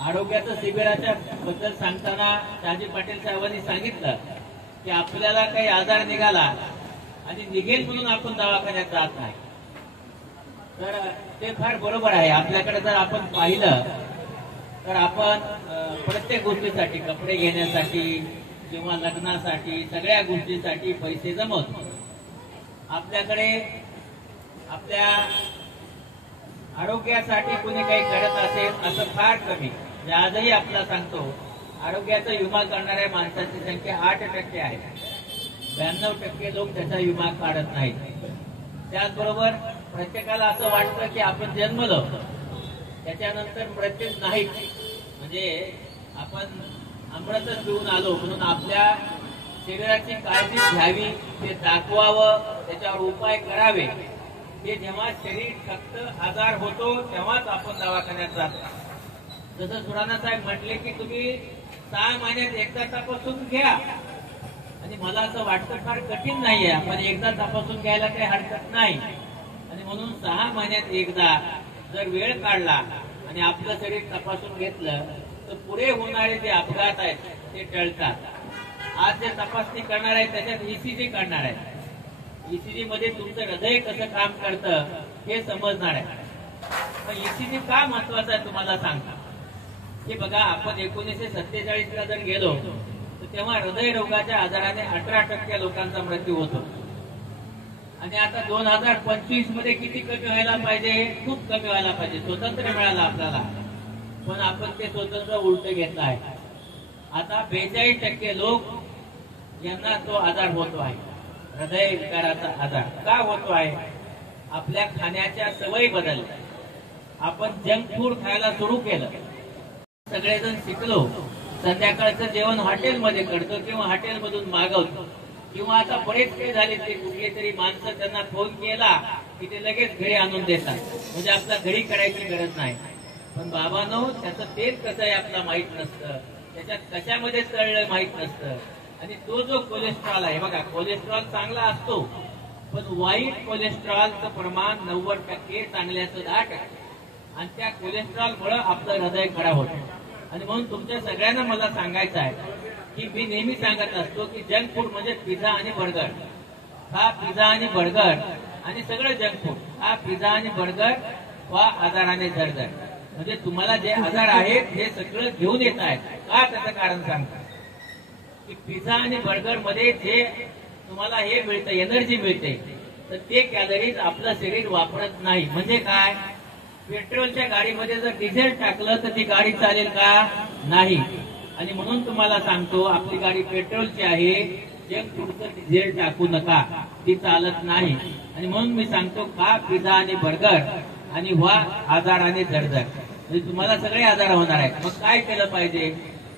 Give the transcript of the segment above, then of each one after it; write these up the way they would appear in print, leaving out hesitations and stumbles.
आरोग्याच्या शिबिराच्या बद्दल सांगताना शहाजी पाटील साहेबांनी सांगितलं की आपल्याला काही आजार निघाला आणि निघेल म्हणून आपण दवाखान्यात जात नाही, तर ते फार बरोबर आहे. आपल्याकडे जर आपण पाहिलं तर आपण प्रत्येक गोष्टीसाठी, कपडे घेण्यासाठी किंवा लग्नासाठी, सगळ्या गोष्टीसाठी पैसे जमवतो. आपल्याकडे आपल्या आरोग्यासाठी कुणी काही करत असेल असं फार कमी. आजही आपला सांगतो, आरोग्याचा विमा करणाऱ्या माणसाची संख्या 8% आहे. 92% लोक त्याचा विमा काढत नाहीत. त्याचबरोबर प्रत्येकाला असं वाटतं की आपण जन्मलो त्याच्यानंतर मृत्यू नाही, म्हणजे आपण अमृतच पिऊन आलो म्हणून आपल्या शरीराची काळजी घ्यावी, ते दाखवावं, त्याच्यावर उपाय करावे. हे जेव्हा शरीर फक्त आजार होतो तेव्हाच आपण दवाखान्यात जातो. जसं सुराणा साहेब म्हटले की तुम्ही 6 महिन्यात एकदा तपासून घ्या, आणि मला असं वाटतं फार कठीण नाहीये, आपण एकदा तपासून घ्यायला काही हरकत नाही. आणि म्हणून 6 महिन्यात एकदा जर वेळ काढला आणि आपलं शरीर तपासून घेतलं तर पुढे होणारे जे अपघात आहेत ते टळतात. आज जे तपासणी करणार आहे त्याच्यात ईसीजी काढणार आहे. ईसीजी मध्ये तुमचं हृदय कसं काम करतं हे समजणार आहे. पण ईसीजी का महत्वाचं आहे तुम्हाला सांगता. हे बघा, आपण 1947 ला जर गेलो तर तेव्हा हृदयरोगाच्या आजाराने 18% लोकांचा मृत्यू होतो. आणि आता 2025 मध्ये किती कमी व्हायला पाहिजे? खूप कमी व्हायला पाहिजे. स्वातंत्र्य मिळालं आपल्याला, पण आपण ते स्वातंत्र्य उलट घेतलं आहे. आता 42% लोक यांना तो आजार होतो आहे, हृदय विकाराचा आजार. का होतो आहे? आपल्या खाण्याच्या सवयी बदलल्या. आपण जंक फूड खायला सुरू केलं. सगळेजण शिकलो, संध्याकाळचं जेवण हॉटेलमध्ये करतो किंवा हॉटेलमधून मागवतो, किंवा आता बरेच काही झाले ते कुठले तरी माणसं त्यांना फोन केला की ते लगेच घरी आणून देतात, म्हणजे आपला घरी करायची गरज नाही. पण बाबांनो, त्याचं तेल कसं आहे आपल्याला माहित नसतं, त्याच्यात कशामध्ये तळलं माहित नसतं. आणि तो जो कोलेस्ट्रॉल आहे बघा, कोलेस्ट्रॉल चांगला असतो, पण वाईट कोलेस्ट्रॉलचं प्रमाण 90%, चांगल्याचं 10%. आणि त्या कोलेस्ट्रॉल मुळे आपलं हृदय खराब होतं. आणि म्हणून तुमच्या सगळ्यांना मला सांगायचं आहे की मी नेहमी सांगत असतो की जंक फूड म्हणजे पिझ्झा आणि बर्गर. हा पिझ्झा आणि बर्गर आणि सगळं जंक फूड, हा पिझ्झा आणि बर्गर वा आजाराने जर्जर. म्हणजे तुम्हाला जे आजार आहेत हे सगळं घेऊन येत आहेत. का? त्याचं कारण सांगतो की पिझ्झा आणि बर्गर मध्ये जे तुम्हाला हे मिळतं, एनर्जी मिळते, तर ते कॅलरीज आपलं शरीर वापरत नाही. म्हणजे काय? पेट्रोलच्या गाडीमध्ये जर डिझेल टाकलं तर ती गाडी चालेल का? नाही. आणि म्हणून तुम्हाला सांगतो, आपली गाडी पेट्रोलची आहे, जंक फूडचं डिझेल टाकू नका, ती चालत नाही. आणि म्हणून मी सांगतो, खा पिझ्झा आणि बर्गर आणि व्हा आजाराने जर्जर. म्हणजे तुम्हाला सगळे आजार होणार आहेत. मग काय केलं पाहिजे?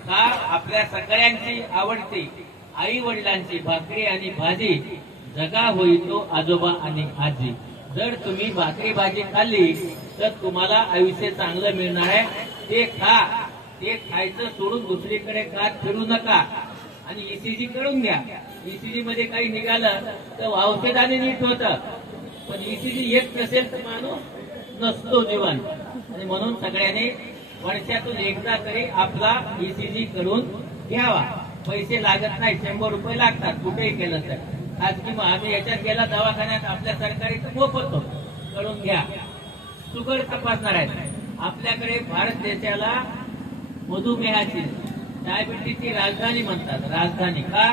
का आपल्या सगळ्यांची आवडती आई वडिलांची भाकरी आणि भाजी, जगा होईतो आजोबा आणि आजी. जर तुम्ही भाकरी भाजी खाल्ली तर तुम्हाला आयुष्य चांगलं मिळणार आहे. ते खा. ते खायचं सोडून दुसरीकडे खात फिरू नका. आणि ईसीजी करून घ्या. ईसीजी मध्ये काही निघालं तर औषधाने नीट होतं, पण ईसीजी येत नसेल तर माणूस नसतो जीवन. आणि म्हणून सगळ्यांनी वर्षातून एकदा तरी आपला ईसीजी करून घ्यावा. पैसे लागत नाही, 100 रुपये लागतात कुठेही केलं तर. खाजगी आम्ही याच्यात गेला दवाखान्यात, आपल्या सरकारी तर मोफत होतो, करून घ्या. शुगर तपासणार आहेत. आपल्याकडे भारत देशाला मधुमेहाची, डायबिटीसची राजधानी म्हणतात. राजधानी का?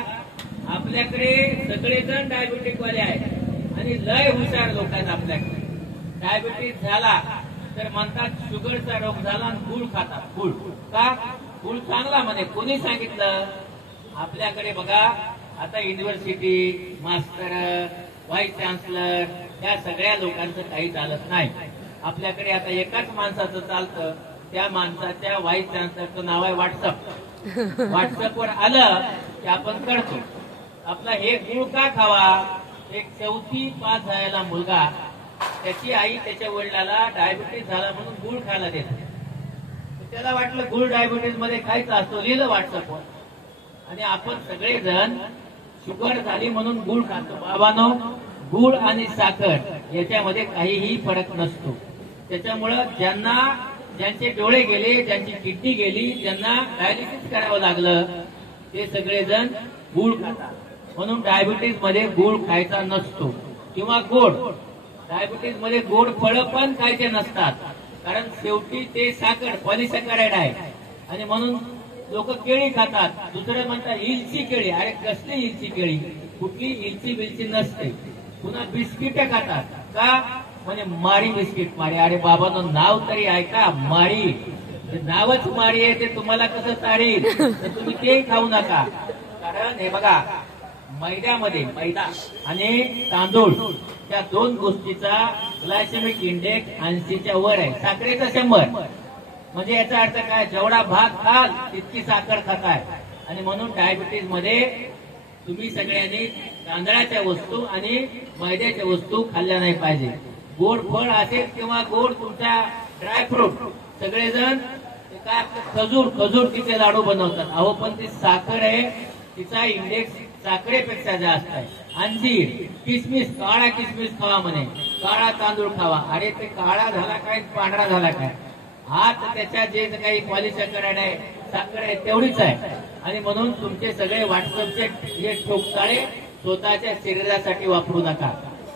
आपल्याकडे सगळेजण डायबिटीस वाले आहेत आणि लय हुशार लोक आहेत आपल्याकडे. डायबिटीस झाला तर म्हणतात शुगरचा रोग झाला आणि गुळ खातात. गुळ का? गुळ चांगला म्हणे. कोणी सांगितलं? आपल्याकडे बघा, आता युनिव्हर्सिटी, मास्टर, व्हाईस चान्सलर, या सगळ्या लोकांचं काही चालत नाही. आपल्याकडे आता एकाच माणसाचं चालतं, त्या माणसाच्या व्हाईस चान्सलरचं नाव आहे व्हॉट्सअप. व्हॉट्सअपवर आलं की आपण करतो. आपला हे गुळ का खावा? एक 4थी पास झालेला मुलगा, त्याची आई त्याच्या वडिलाला डायबिटीस झाला म्हणून गुळ खायला देत. त्याला वाटलं गुळ डायबिटीस मध्ये खायचं असतो, लिहिलं व्हॉट्सअपवर. आणि आपण सगळेजण शुगर झाली म्हणून गुळ खातो. बाबांनो, गुळ आणि साखर याच्यामध्ये काहीही फरक नसतो. त्याच्यामुळं ज्यांचे डोळे गेले, ज्यांची किडनी गेली, ज्यांना डायलिसिस करावं लागलं, ते सगळेजण गुळ खातात. म्हणून डायबिटीज मध्ये गुळ खायचा नसतो. किंवा गोड, डायबिटीज मध्ये गोड फळं पण खायचे नसतात, कारण शेवटी ते साखर पॉलिसॅकराइड आहे. आणि म्हणून लोक केळी खातात. दुसरं म्हणतात इलची केळी. अरे कसली इलची केळी, कुठली इलची बिलची नसते. पुन्हा बिस्किट खातात का, म्हणजे मारी बिस्किट मारी. अरे बाबांनो, नाव तरी ऐका, मारी. नावच मारी आहे, ते तुम्हाला कसं चालेल, तर तुम्ही ते खाऊ नका. कारण हे बघा, मैद्यामध्ये मैदा आणि तांदूळ त्या दोन गोष्टीचा ग्लायसेमिक इंडेक्स 80च्या वर आहे. साखरेचा 100. म्हणजे याचा अर्थ काय, जेवढा भात खाल तितकी साखर खाताय. आणि म्हणून डायबिटीज मध्ये तुम्ही सगळ्यांनी तांदळाच्या वस्तू आणि मैद्याच्या वस्तू खाल्ल्या नाही पाहिजे. गोड फळ असेल किंवा गोड तुमच्या ड्रायफ्रूट, सगळेजण काय खजूर तिचे लाडू बनवतात. अहो पण ती साखर आहे, तिचा इंडेक्स साखरेपेक्षा जास्त आहे. अंजीर, किसमिस, काळा किसमिस खावा म्हणे, काळा तांदूळ खावा. अरे ते काळा झाला काय, पांढरा झाला काय, हा तर त्याच्या जे काही पॉलिसॅकराइड आहे, साखर आहे, तेवढीच आहे. आणि म्हणून तुमचे सगळे व्हॉट्सअपचे हे ठोकताळे स्वतःच्या शरीरासाठी वापरू नका.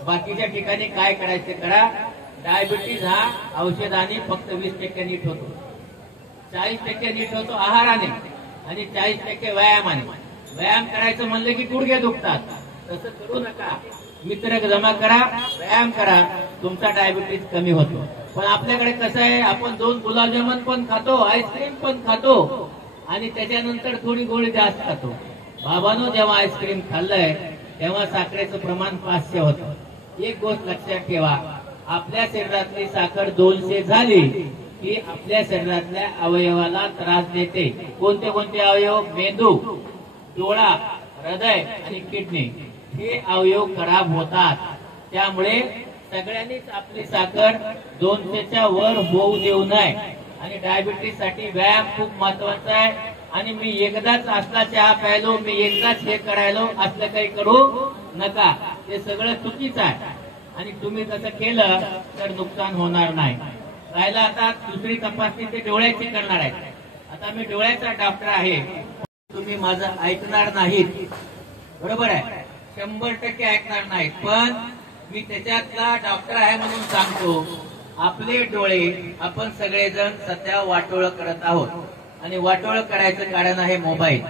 बाकीच्या ठिकाणी काय करायचे करा. डायबिटीज हा औषधाने फक्त 20% नीट होतो, 40% नीट होतो आहाराने, आणि 40% व्यायामाने. व्यायाम करायचं म्हणलं की गुडघे दुखतात, तसं करू नका. मित्र जमा करा, व्यायाम करा, तुमचा डायबिटीज कमी होतो. पण आपल्याकडे कसं आहे, आपण 2 गुलाबजामुन पण खातो, आईस्क्रीम पण खातो, आणि त्याच्यानंतर थोडी गोळी जास्त खातो. बाबांनो, जेव्हा आईस्क्रीम खाल्लंय तेव्हा साखरेचं प्रमाण 500 होतं. एक गोष्ट लक्षात ठेवा, आपल्या शरीरातली साखर 200 झाली की आपल्या शरीरातल्या अवयवाला त्रास देते. कोणते कोणते अवयव? मेंदू, डोळा, हृदय आणि किडनी, हे अवयव खराब होतात. त्यामुळे सगळ्यांनीच आपली साखर 200च्या वर होऊ देऊ नये. आणि डायबिटीज साठी व्यायाम खूप महत्वाचा आहे. आणि मी एकदाच असला चहा प्यायलो, मी एकदाच हे करायलो, असलं काही करू नका. ते सगळं चुकीचं आहे. आणि तुम्ही तसं केलं तर नुकसान होणार नाही. राहिला आता दुसरी तपासणी ते डोळ्याची करणार आहे. आता मी डोळ्याचा डॉक्टर आहे, तुम्ही माझं ऐकणार नाहीत, बरोबर आहे, 100% ऐकणार नाहीत. पण मी त्याच्यातला डॉक्टर आहे म्हणून सांगतो, आपले डोळे आपण सगळेजण सध्या वाटोळ करत आहोत. आणि वाटोळ करायचं कारण आहे मोबाईल.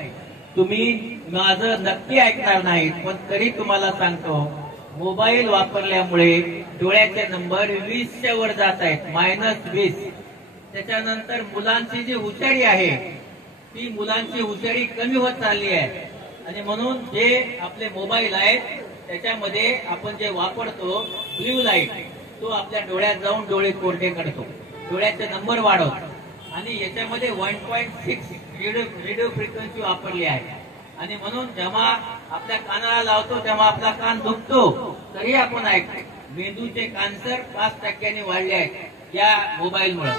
तुम्ही माझं नक्की ऐकणार नाहीत, पण तरी तुम्हाला सांगतो, मोबाईल वापरल्यामुळे डोळ्याचे नंबर 20च्या वर जात आहेत, -20. त्याच्यानंतर मुलांची जी हुशारी आहे, ती मुलांची हुशारी कमी होत चालली आहे. आणि म्हणून जे आपले मोबाईल आहेत त्याच्यामध्ये आपण जे वापरतो ब्ल्यू लाईट, तो आपल्या डोळ्यात जाऊन डोळे कोरडे करतो, डोळ्याचे नंबर वाढवतो. आणि याच्यामध्ये 1.6 रेडिओ फ्रिक्वेन्सी वापरली आहे. आणि म्हणून जेव्हा आपल्या कानाला लावतो तेव्हा आपला कान दुखतो, तरी आपण ऐकतो. मेंदूचे कॅन्सर 5% वाढले आहेत या मोबाईलमुळे.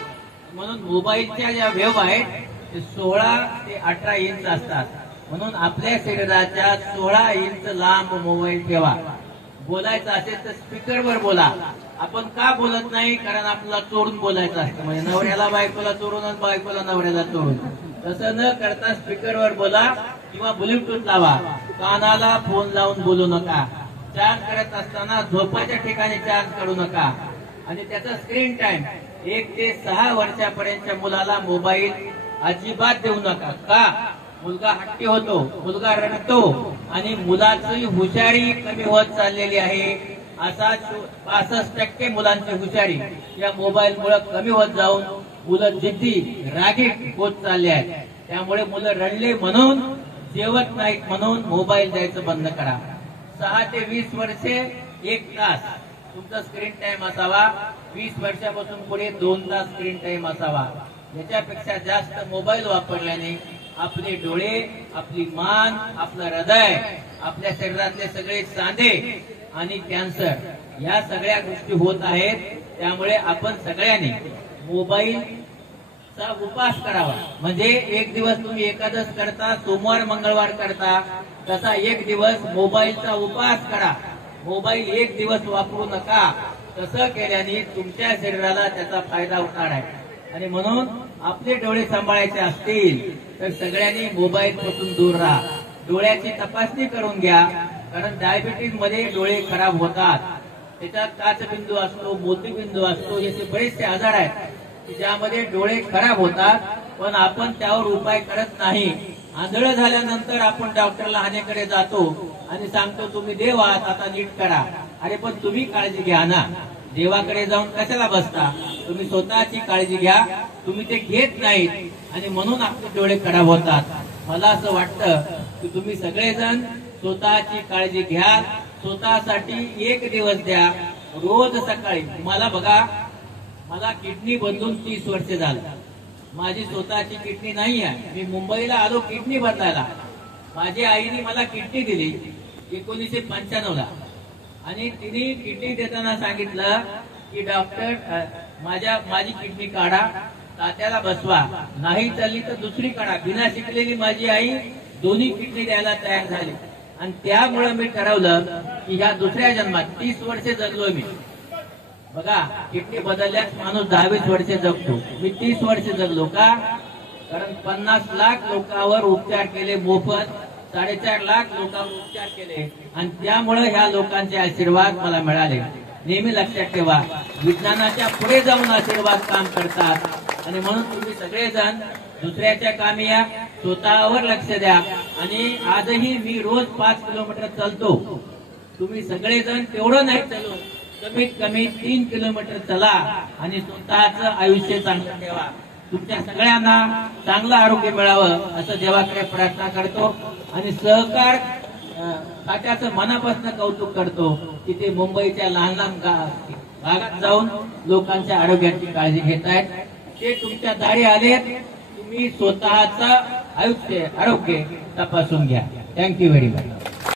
म्हणून मोबाईलच्या ज्या वेव्ह आहेत ते 16 ते 18 इंच असतात. म्हणून आपल्या शरीराच्या 16 इंच लांब मोबाईल ठेवा. बोलायचं असेल तर स्पीकरवर बोला. आपण का बोलत नाही, कारण आपल्याला चोरून बोलायचं असतं, म्हणजे नवऱ्याला बायकोला चोरून आणि बायकोला नवऱ्याला चोरून. तसं न करता स्पीकरवर बोला किंवा ब्लूटूथ लावा. कानाला फोन लावून बोलू नका. चार्ज करत असताना झोपाच्या ठिकाणी चार्ज करू नका. आणि त्याचा स्क्रीन टाइम 1 ते 6 वर्षापर्यंतच्या मुलाला मोबाईल अजिबात देऊ नका. का? मुलगा हट्टी होतो, मुलगा रडतो, आणि मुलाची हुशारी कमी होत चाललेली आहे. असा 65% मुलांची हुशारी या मोबाईल मुळे कमी होत जाऊन मुलं जिद्दी, रागीट होत चालले आहेत. त्यामुळे मुलं रडले म्हणून, जेवत नाहीत म्हणून मोबाईल द्यायचं बंद करा. 6 ते 20 वर्षे 1 तास तुमचा स्क्रीन टाइम असावा. 20 वर्षापासून पुढे 2 तास स्क्रीन टाइम असावा. याच्यापेक्षा जास्त मोबाईल वापरल्याने आपले डोळे, आपली मान, आपलं हृदय, आपल्या शरीरातले सगळे सांधे आणि कॅन्सर या सगळ्या गोष्टी होत आहेत. त्यामुळे आपण सगळ्यांनी मोबाईलचा उपास करावा. म्हणजे एक दिवस तुम्ही एकादश करता, सोमवार मंगळवार करता, तसा एक दिवस मोबाईलचा उपास करा. मोबाईल एक दिवस वापरू नका. तसं केल्याने तुमच्या शरीराला त्याचा फायदा होणार आहे. आणि म्हणून आपले डोळे सांभाळायचे असतील तर सगळ्यांनी मोबाईल पासून दूर राहा. डोळ्याची तपासणी करून घ्या, कारण डायबिटीज मध्ये डोळे खराब होतात. त्याच्यात काचबिंदू असतो, मोतीबिंदू असतो, याचे बरेचसे आजार आहेत की ज्यामध्ये डोळे खराब होतात, पण आपण त्यावर उपाय करत नाही. आंधळ झाल्यानंतर आपण डॉक्टरला हानेकडे जातो आणि सांगतो तुम्ही देव आहात, आता नीट करा. अरे पण तुम्ही काळजी घ्या ना, देवाकडे जाऊन कशाला बसता? तुम्ही स्वतःची काळजी घ्या. तुम्ही ते घेत नाहीत आणि म्हणून आपले डोळे खराब होतात. मला असं वाटतं की तुम्ही सगळेजण स्वतःची काळजी घ्या. स्वतःसाठी एक दिवस द्या. रोज सकाळी मला बघा, मला किडनी बदलून 30 वर्ष झालं. माझी स्वतःची किडनी नाही आहे. मी मुंबईला आलो किडनी बदलायला. माझ्या आईने मला किडनी दिली 1995 ला. आणि तिने किडनी देताना सांगितलं की डॉक्टर माझी किडनी काढा, तात्याला बसवा, नाही चालली तर दुसरी काढा. बिना शिकलेली माझी आई दोन्ही किडनी द्यायला तयार झाली. आणि त्यामुळे मी ठरवलं की ह्या दुसऱ्या जन्मात 30 वर्षे जगलोय मी. बघा, किडनी बदलल्यास माणूस 10-20 वर्षे जगतो. मी 30 वर्षे जगलो का? कारण 50 लाख लोकांवर उपचार केले मोफत, 4.5 लाख लोकांवर उपचार केले आणि त्यामुळे ह्या लोकांचे आशीर्वाद मला मिळाले. नेहमी लक्षात ठेवा, विज्ञानाच्या पुढे जाऊन आशीर्वाद काम करतात. आणि म्हणून तुम्ही सगळेजण दुसऱ्याच्या कामी या, स्वतःवर लक्ष द्या. आणि आजही मी रोज 5 किलोमीटर चालतो. तुम्ही सगळेजण तेवढं नाही चालू, कमीत कमी 3 किलोमीटर चला आणि स्वतःचं आयुष्य चांगलं ठेवा. तुमच्या सगळ्यांना चांगलं आरोग्य मिळावं असं देवाकडे प्रार्थना करतो. आणि सहकार खात्याचं मनापासून कौतुक करतो की ते मुंबईच्या लहान लहान भागात जाऊन लोकांच्या आरोग्याची काळजी घेत आहेत. ते तुमच्या दारी आलेत. तुम्ही स्वतःचं आरोग्य तपासून घ्या. Thank you very much.